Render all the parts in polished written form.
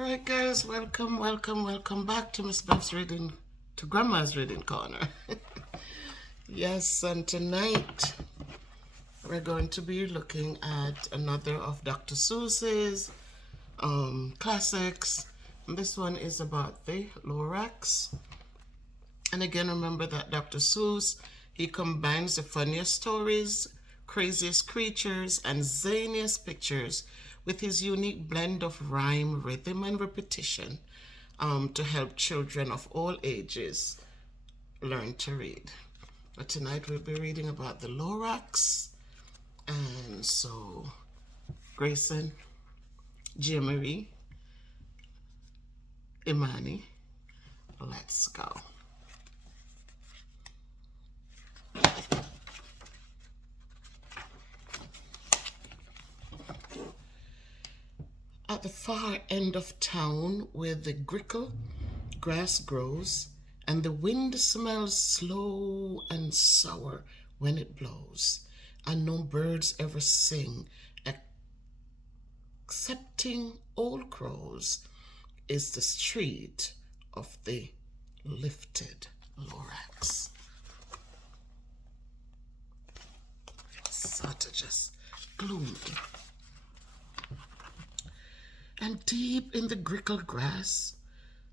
All right, guys, welcome back to Miss Beth's reading, to Grandma's reading corner. Yes, and tonight we're going to be looking at another of Dr. Seuss's classics. And this one is about the Lorax. And again, remember that Dr. Seuss, he combines the funniest stories, craziest creatures, and zaniest pictures with his unique blend of rhyme, rhythm, and repetition to help children of all ages learn to read. But tonight we'll be reading about the Lorax. And so, Grayson, Gia Marie, Imani, let's go. At the far end of town, where the grickle grass grows and the wind smells slow and sour when it blows, and no birds ever sing excepting old crows, is the street of the lifted Lorax. Sort of just gloomy. And deep in the grickle grass,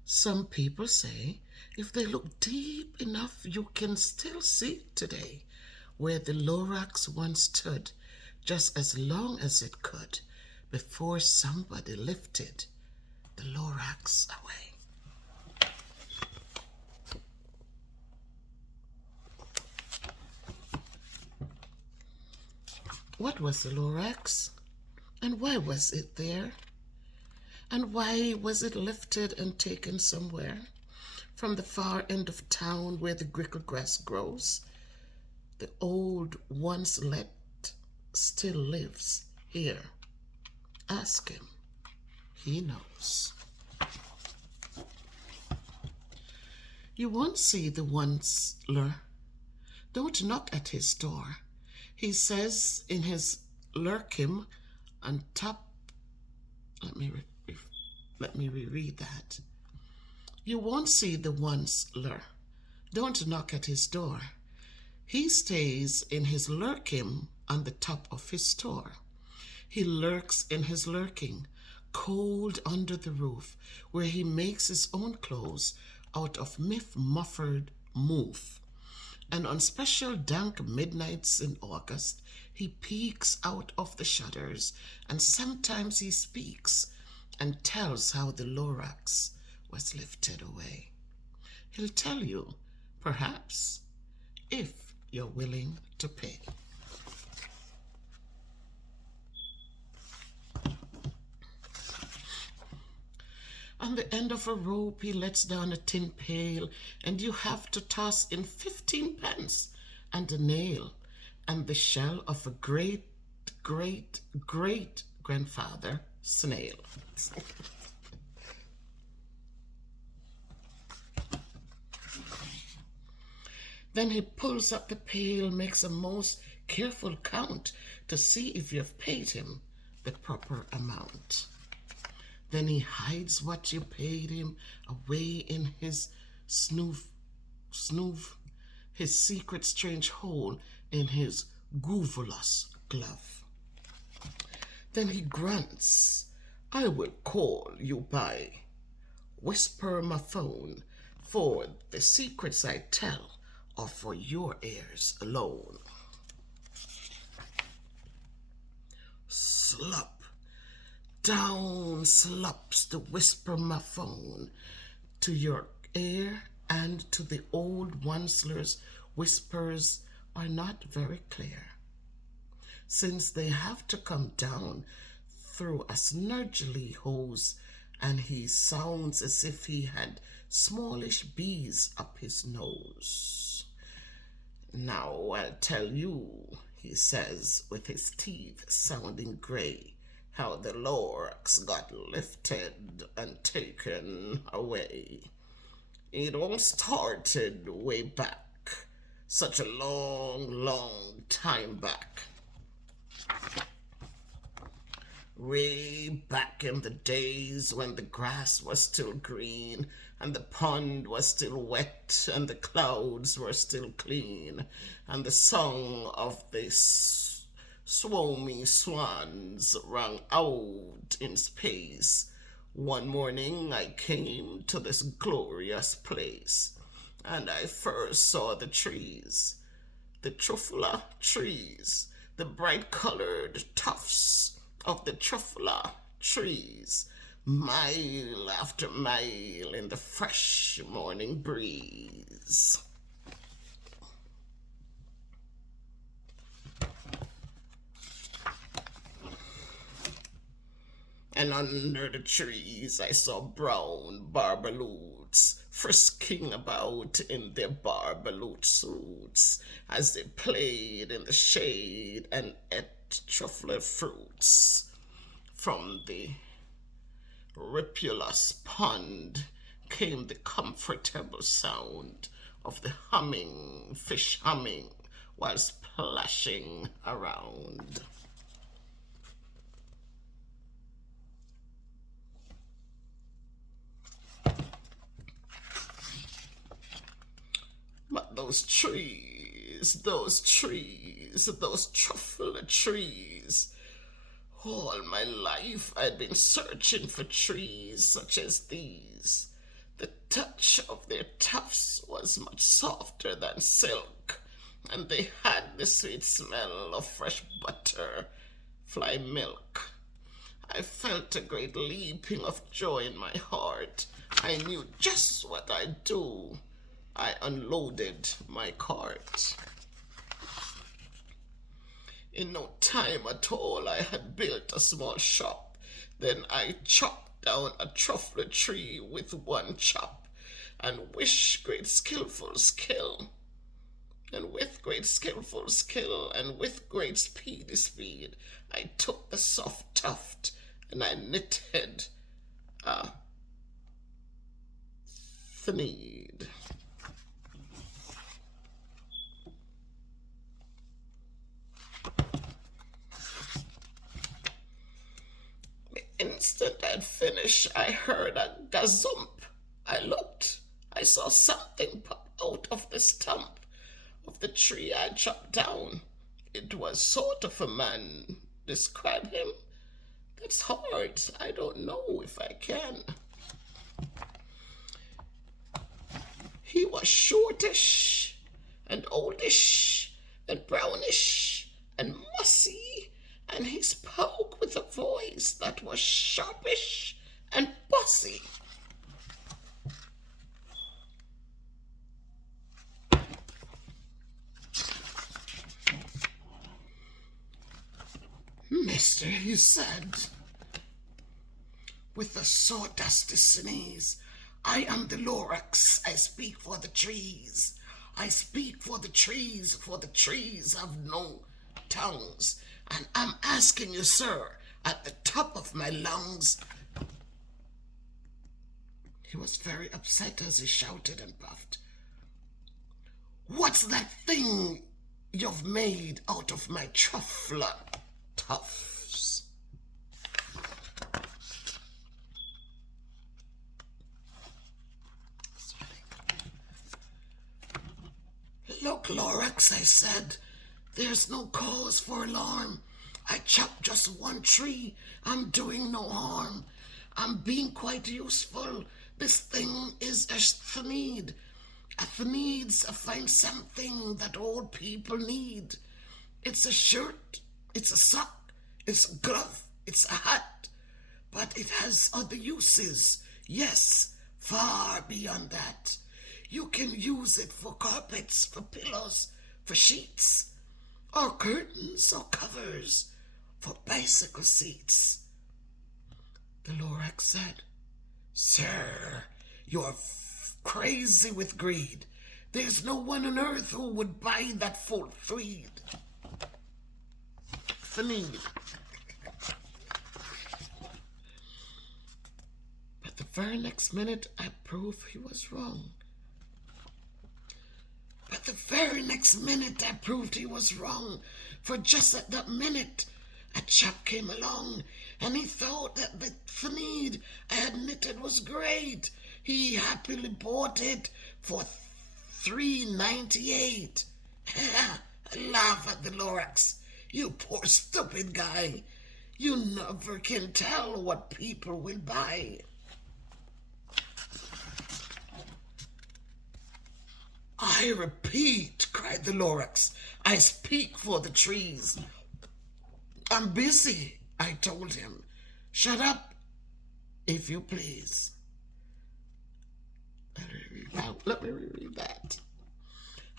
some people say, if they look deep enough, you can still see today where the Lorax once stood, just as long as it could, before somebody lifted the Lorax away. What was the Lorax? And why was it there? And why was it lifted and taken somewhere? From the far end of town where the grickle grass grows, the old once let still lives here. Ask him. He knows. You won't see the once-ler. Don't knock at his door. He says in his lurkim on top. Let me reread that. You won't see the once-ler. Don't knock at his door. He stays in his lurkim on the top of his store. He lurks in his lurking, cold under the roof, where he makes his own clothes out of muffled moof. And on special dank midnights in August, he peeks out of the shutters, and sometimes he speaks and tells how the Lorax was lifted away. He'll tell you, perhaps, if you're willing to pay. On the end of a rope, he lets down a tin pail, and you have to toss in 15 pence and a nail and the shell of a great grandfather snail. Then he pulls up the pail, makes a most careful count to see if you've paid him the proper amount. Then he hides what you paid him away in his snoof, his secret strange hole in his goovulous glove. Then he grunts, I will call you by whisper my phone, for the secrets I tell are for your ears alone. Slop. Down slops the whisper my phone to your ear, and to the old once-ler's whispers are not very clear, since they have to come down through a snurgly hose, and he sounds as if he had smallish bees up his nose. Now I'll tell you, he says, with his teeth sounding gray, how the Lorax got lifted and taken away. It all started way back, such a long time back. Way back in the days when the grass was still green, and the pond was still wet, and the clouds were still clean, and the song of the swomy swans rang out in space. One morning I came to this glorious place, and I first saw the trees, the truffula trees, the bright colored tufts of the truffula trees, mile after mile in the fresh morning breeze. And under the trees I saw brown barbaloots frisking about in their barbaloot suits as they played in the shade and ate truffle fruits. From the ripulous pond came the comfortable sound of the humming, fish humming, while splashing around. But those trees, those truffle trees. All my life I'd been searching for trees such as these. The touch of their tufts was much softer than silk, and they had the sweet smell of fresh butter, fly milk. I felt a great leaping of joy in my heart. I knew just what I'd do. I unloaded my cart. In no time at all, I had built a small shop. Then I chopped down a truffle tree with one chop, and with great skillful skill, and with great skillful skill, and with great speed, I took the soft tuft and I knitted a thneed. Instant I'd finished, I heard a gazump. I looked. I saw something pop out of the stump of the tree I chopped down. It was sort of a man. Describe him? That's hard. I don't know if I can. He was shortish and oldish and brownish and mussy, and he spoke with a voice that was sharpish and bossy. Mister, he said, with a sawdusty sneeze, I am the Lorax. I speak for the trees. I speak for the trees, for the trees have no tongues. And I'm asking you, sir, at the top of my lungs. He was very upset as he shouted and puffed. What's that thing you've made out of my truffle tufts? Look, Lorax, I said, there's no cause for alarm. I chopped just one tree. I'm doing no harm. I'm being quite useful. This thing is a thneed. A thneed's a fine something that old people need. It's a shirt, it's a sock, it's a glove, it's a hat. But it has other uses. Yes, far beyond that. You can use it for carpets, for pillows, for sheets, or curtains or covers, for bicycle seats. The Lorax said, Sir, you're crazy with greed. There's no one on earth who would buy that full thneed. But the very next minute, I proved he was wrong. For just at that minute, a chap came along, and he thought that the need I had knitted was great. He happily bought it for $3.98. I laugh at the Lorax. You poor stupid guy. You never can tell what people will buy. I repeat, cried the Lorax, I speak for the trees. I'm busy, I told him. Shut up, if you please. Let me reread that.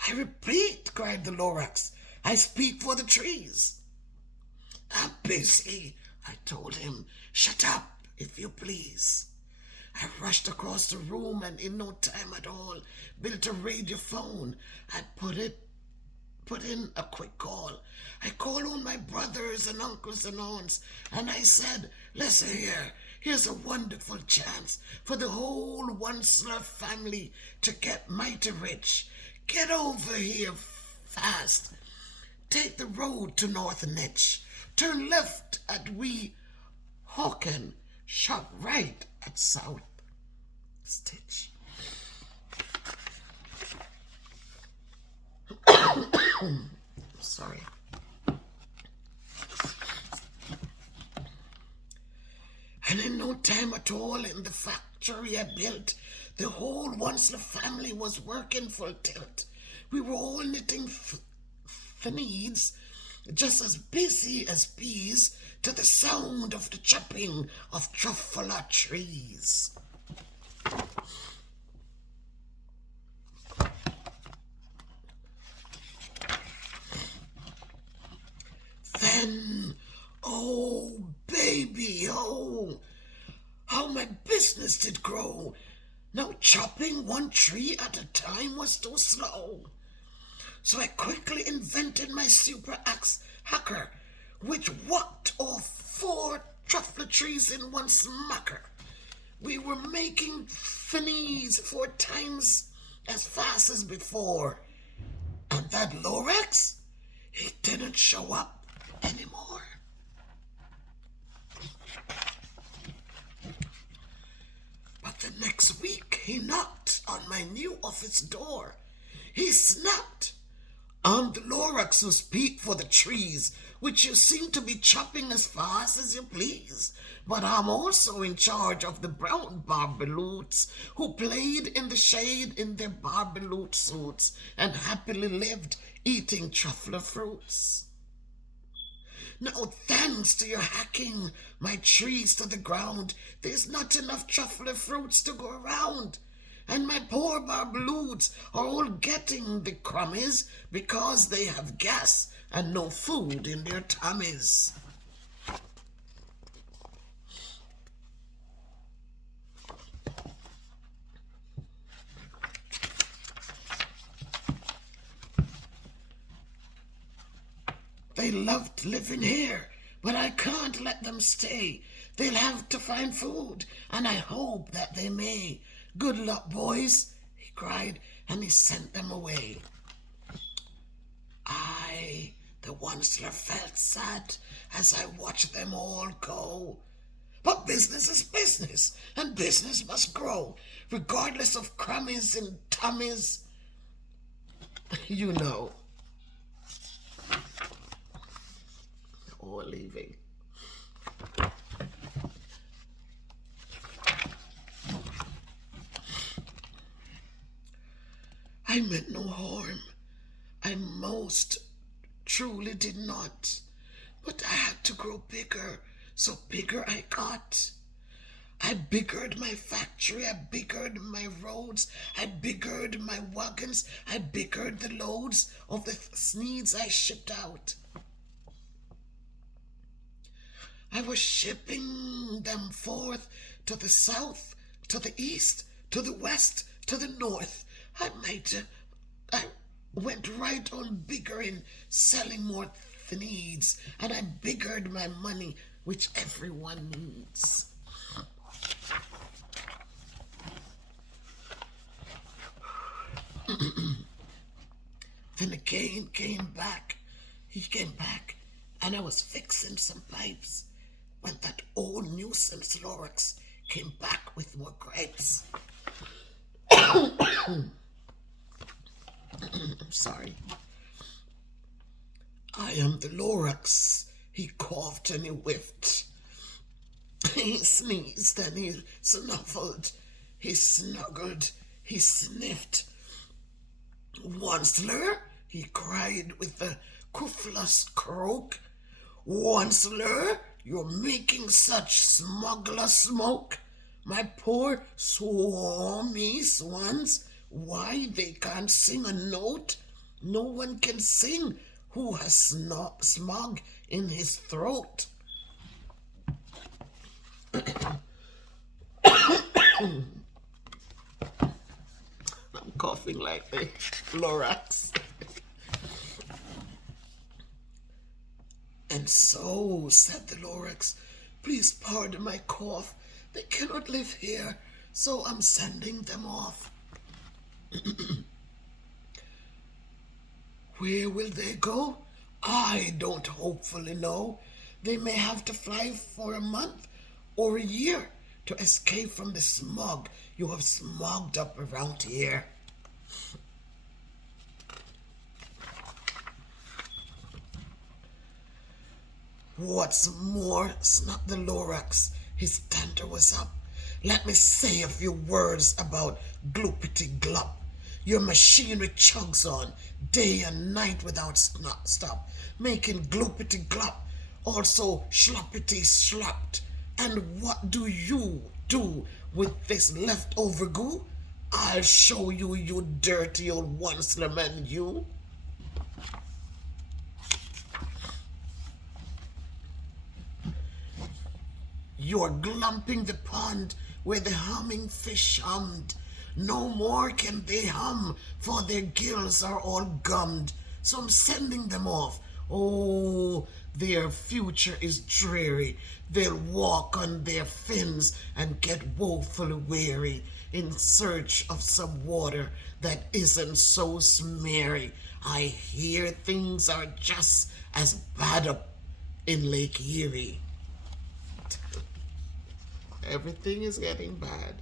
I repeat, cried the Lorax, I speak for the trees. I'm busy, I told him. Shut up, if you please. I rushed across the room and in no time at all built a radio phone. I put in a quick call. I called on my brothers and uncles and aunts, and I said, listen here, here's a wonderful chance for the whole Onceler family to get mighty rich. Get over here fast. Take the road to North Nitch. Turn left at Wee Hawken. Shot right at South Stitch. Sorry. And in no time at all in the factory I built, the whole Onceler family was working full tilt. We were all knitting needs, just as busy as bees, to the sound of the chopping of truffle trees. Then, oh baby, oh, how my business did grow. Now chopping one tree at a time was too slow. So I quickly invented my super axe hacker, which whacked off 4 truffle trees in one smacker. We were making finnies 4 times as fast as before. And that Lorax, he didn't show up anymore. But the next week he knocked on my new office door. He snapped, I'm the Lorax who speak for the trees, which you seem to be chopping as fast as you please. But I'm also in charge of the brown Barbaloots who played in the shade in their Barbaloot suits and happily lived eating truffle fruits. Now, thanks to your hacking my trees to the ground, there's not enough truffle fruits to go around. And my poor Barbaloots are all getting the crummies because they have gas and no food in their tummies. They loved living here, but I can't let them stay. They'll have to find food, and I hope that they may. Good luck, boys, he cried, and he sent them away. I, the Onceler, felt sad as I watched them all go. But business is business, and business must grow, regardless of crummies and tummies. You know. Or leaving. I meant no harm. I most truly did not. But I had to grow bigger, so bigger I got. I biggered my factory, I biggered my roads, I biggered my wagons, I biggered the loads of the needs I shipped out. I was shipping them forth to the south, to the east, to the west, to the north. I went right on biggering, selling more needs, and I biggered my money, which everyone needs. Then again came back. He came back and I was fixing some pipes when that old nuisance Lorax came back with more grapes. I'm sorry. I am the Lorax. He coughed and he whiffed. He sneezed and he snuffled. He snuggled. He sniffed. Onceler, he cried with a querulous croak. Onceler, you're making such smuggler smoke. My poor swarmy swans, why they can't sing a note? No one can sing who has smog in his throat. I'm coughing like the Lorax. And so, said the Lorax, please pardon my cough. They cannot live here, so I'm sending them off. Where will they go? I don't hopefully know. They may have to fly for a month or a year to escape from the smog you have smogged up around here. What's more, snapped the Lorax, his dander was up. Let me say a few words about gloopity glop. Your machinery chugs on day and night without stop, making gloopity glop, also sloppity slopped. And what do you do with this leftover goo? I'll show you, you dirty old oncelerman, you. You're glumping the pond where the humming fish hummed. No more can they hum, for their gills are all gummed. So I'm sending them off. Oh, their future is dreary. They'll walk on their fins and get woefully weary in search of some water that isn't so smeary. I hear things are just as bad up in Lake Erie. Everything is getting bad.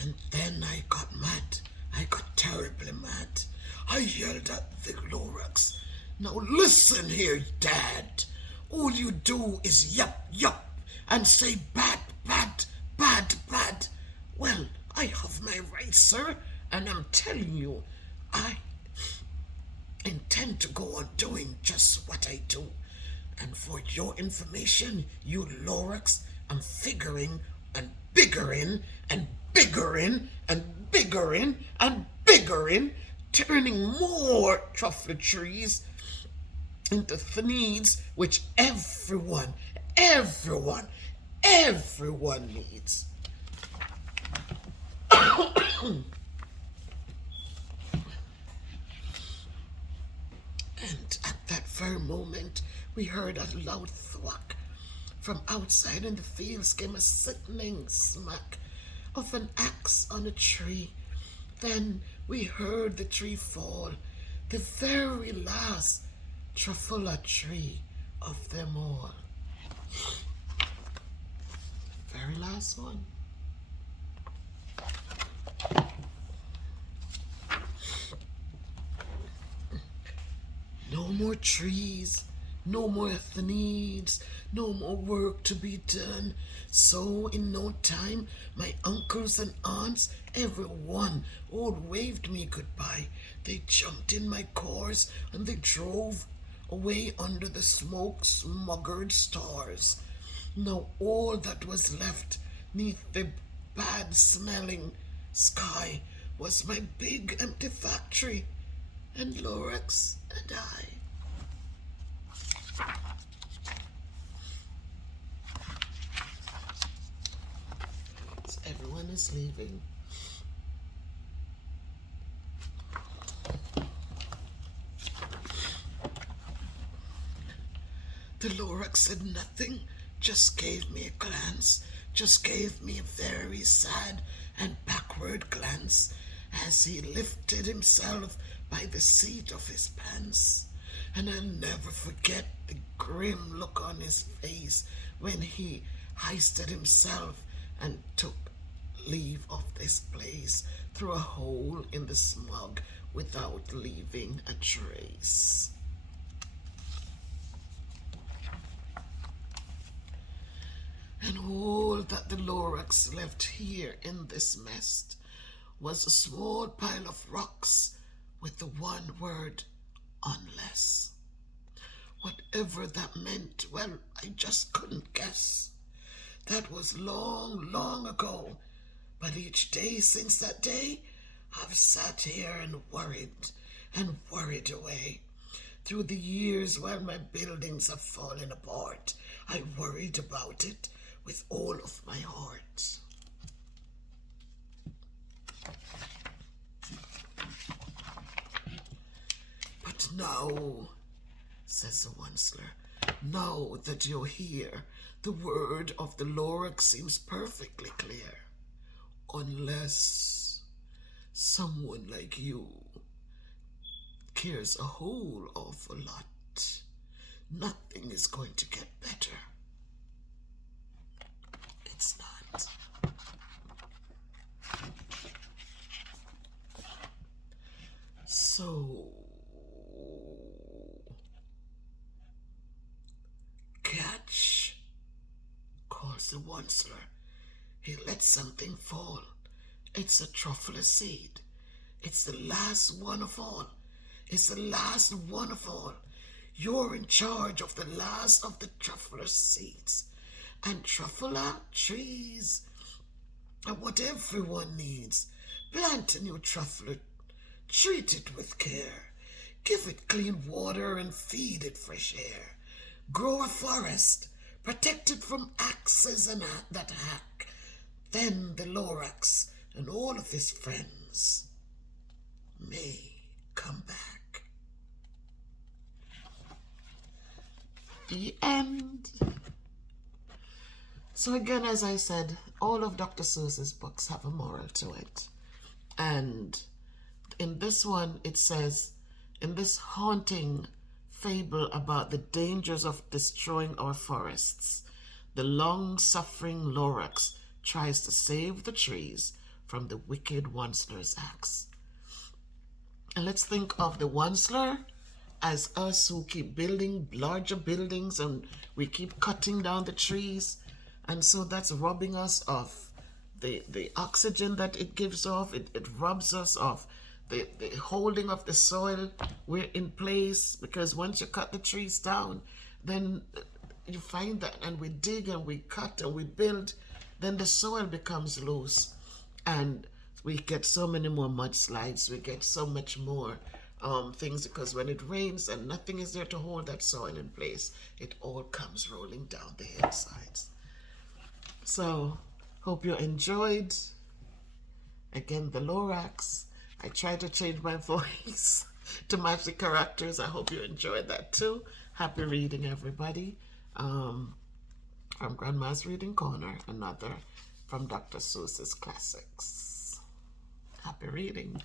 And then I got mad. I got terribly mad. I yelled at the Lorax. Now listen here, Dad. All you do is yup, yup, and say bad, bad, bad, bad. Well, I have my rights, sir, and I'm telling you, I intend to go on doing just what I do. And for your information, you Lorax, I'm figuring and biggering and biggering and biggering and biggering, turning more truffle trees into thneeds which everyone needs. And at that very moment, we heard a loud thwack. From outside in the fields came a sickening smack of an axe on a tree. Then we heard the tree fall, the very last truffula tree of them all. Very last one. No more trees, no more needs, no more work to be done. So in no time, my uncles and aunts, everyone, all waved me goodbye. They jumped in my cars and they drove away under the smoke-smuggered stars. Now all that was left neath the bad-smelling sky was my big empty factory, and Lorax and I. So everyone is leaving. The Lorax said nothing, just gave me a glance, just gave me a very sad and backward glance as he lifted himself by the seat of his pants. And I'll never forget the grim look on his face when he hoisted himself and took leave of this place through a hole in the smog without leaving a trace. And all that the Lorax left here in this mess was a small pile of rocks with the one word, unless. Whatever that meant, well, I just couldn't guess. That was long, long ago, but each day since that day, I've sat here and worried away. Through the years while my buildings have fallen apart, I worried about it with all of my heart. But now, says the Onceler, now that you're here, the word of the Lorax seems perfectly clear. Unless someone like you cares a whole awful lot, nothing is going to get better. It's not. So, catch, calls the Onceler. He lets something fall. It's a truffle seed. It's the last one of all. It's the last one of all. You're in charge of the last of the truffle seeds. And truffle trees are what everyone needs. Plant a new truffle. Treat it with care. Give it clean water and feed it fresh air. Grow a forest. Protect it from axes and that hack. Then the Lorax and all of his friends may come back. The end. So again, as I said, all of Dr. Seuss's books have a moral to it. And in this one, it says, in this haunting fable about the dangers of destroying our forests, the long-suffering Lorax tries to save the trees from the wicked Onceler's axe. And let's think of the Onceler as us who keep building larger buildings and we keep cutting down the trees. And so that's robbing us of the oxygen that it gives off. It robs us of the holding of the soil. We're in place because once you cut the trees down, then you find that, and we dig and we cut and we build, then the soil becomes loose. And we get so many more mudslides. We get so much more things because when it rains and nothing is there to hold that soil in place, it all comes rolling down the hillsides. So, hope you enjoyed. Again, the Lorax. I tried to change my voice to match the characters. I hope you enjoyed that too. Happy reading, everybody. From Grandma's Reading Corner, another from Dr. Seuss's Classics. Happy reading.